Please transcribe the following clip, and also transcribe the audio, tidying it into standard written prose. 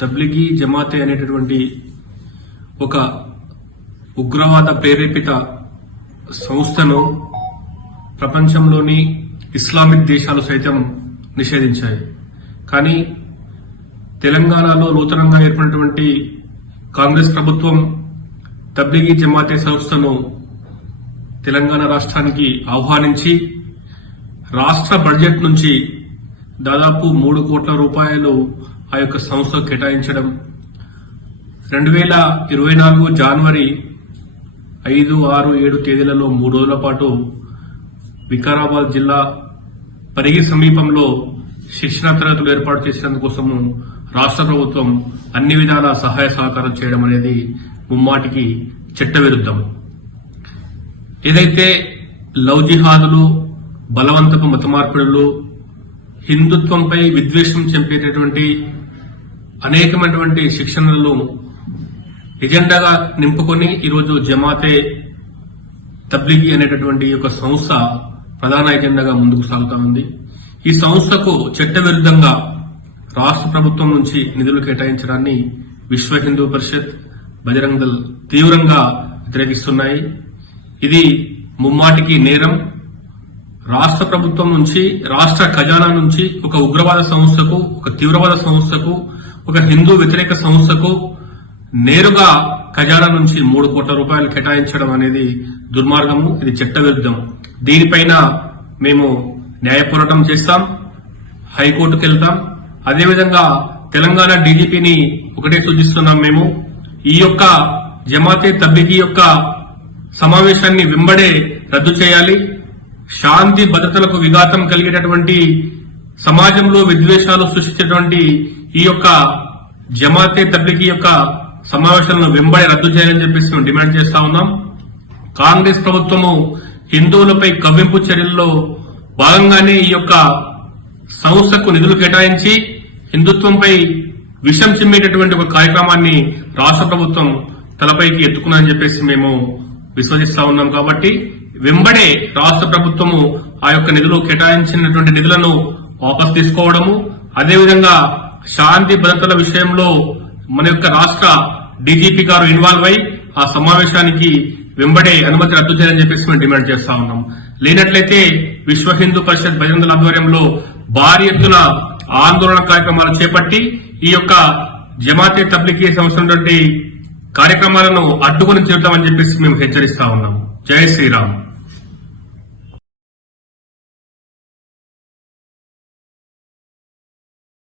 తబ్లిగీ జమాతే అనేటటువంటి ఒక ఉగ్రవాద ప్రేరేపిత సంస్థను ప్రపంచంలోని ఇస్లామిక్ దేశాలు సైతం నిషేధించాయి. కానీ తెలంగాణలో నూతనంగా ఏర్పడినటువంటి కాంగ్రెస్ ప్రభుత్వం తబ్లిగీ జమాతే సంస్థను తెలంగాణ రాష్ట్రానికి ఆహ్వానించి రాష్ట్ర బడ్జెట్ నుంచి దాదాపు 3 కోట్ల రూపాయలు ఆ యొక్క సంస్థకు కేటాయించడం, 2024 జనవరి 5, 6, 7 తేదీలలో 3 రోజుల పాటు వికారాబాద్ జిల్లా పరిగి సమీపంలో శిక్షణ తరగతులు ఏర్పాటు చేసేందుకోసము రాష్ట్ర ప్రభుత్వం అన్ని విధాల సహాయ సహకారం చేయడం అనేది ముమ్మాటికి చట్టవిరుద్ధం. ఏదైతే లవ్ జిహాదులు, బలవంతపు మత మార్పిడులు, హిందుత్వంపై విద్వేషం చంపేటటువంటి అనేకమైనటువంటి శిక్షణలను ఎజెండాగా నింపుకొని ఈరోజు జమాతే తబ్లిగీ అనేటటువంటి ఒక సంస్థ ప్రధాన ఎజెండాగా ముందుకు సాగుతా ఉంది. ఈ సంస్థకు చట్టవిరుద్ధంగా రాష్ట్ర ప్రభుత్వం నుంచి నిధులు కేటాయించడాన్ని విశ్వ హిందూ పరిషత్, బజరంగ్ దళ్ తీవ్రంగా వ్యతిరేకిస్తున్నాయి. ఇది ముమ్మాటికి నేరం. రాష్ట్ర ప్రభుత్వం నుంచి, రాష్ట్ర ఖజానా నుంచి ఒక ఉగ్రవాద సంస్థకు, ఒక తీవ్రవాద సంస్థకు, ఒక హిందూ వ్యతిరేక సంస్థకు నేరుగా ఖజానా నుంచి 3 కోట్ల రూపాయలు కేటాయించడం అనేది దుర్మార్గము. ఇది చట్టవిరుద్ధం. దీనిపైన మేము న్యాయ పోరాటం చేస్తాం, హైకోర్టుకు వెళ్తాం. అదేవిధంగా తెలంగాణ డీజీపీని ఒకటే సూచిస్తున్నాం. మేము ఈ యొక్క జమాతే తబ్లిగీ యొక్క సమావేశాన్ని వెంబడే రద్దు చేయాలి. శాంతి భద్రతలకు విఘాతం కలిగేటటువంటి, సమాజంలో విద్వేషాలు సృష్టించేటువంటి ఈ యొక్క జమాతే తబ్లిగీ యొక్క సమావేశాలను వెంబడే రద్దు చేయాలని చెప్పేసి మేము డిమాండ్ చేస్తా ఉన్నాం. కాంగ్రెస్ ప్రభుత్వము హిందువులపై కవ్వింపు చర్యల్లో భాగంగానే ఈ యొక్క సంస్థకు నిధులు కేటాయించి హిందుత్వంపై విషం చిమ్మేటటువంటి ఒక కార్యక్రమాన్ని రాష్ట్ర ప్రభుత్వం తలపైకి ఎత్తుకున్నారని చెప్పేసి మేము విశ్వసిస్తా ఉన్నాం. కాబట్టి వెంబడే రాష్ట్ర ప్రభుత్వము ఆ యొక్క నిధులు కేటాయించినటువంటి నిధులను వాపసు తీసుకోవడము, అదేవిధంగా శాంతి భద్రతల విషయంలో మన యొక్క రాష్ట్ర డీజీపీ గారు ఇన్వాల్వ్ అయి ఆ సమావేశానికి వెంబడే అనుమతి రద్దు చేయాలని చెప్పేసి మేము డిమాండ్ చేస్తా ఉన్నాం. లేనట్లయితే విశ్వ హిందూ పరిషత్ బజరంగ్ దళ్ ఆధ్వర్యంలో భారీ ఎత్తున ఆందోళన కార్యక్రమాలు చేపట్టి ఈ యొక్క జమాతే తబ్లిగీ సంస్థ కార్యక్రమాలను అడ్డుకొని చేద్దామని చెప్పేసి మేము హెచ్చరిస్తా ఉన్నాం. జై శ్రీరామ్.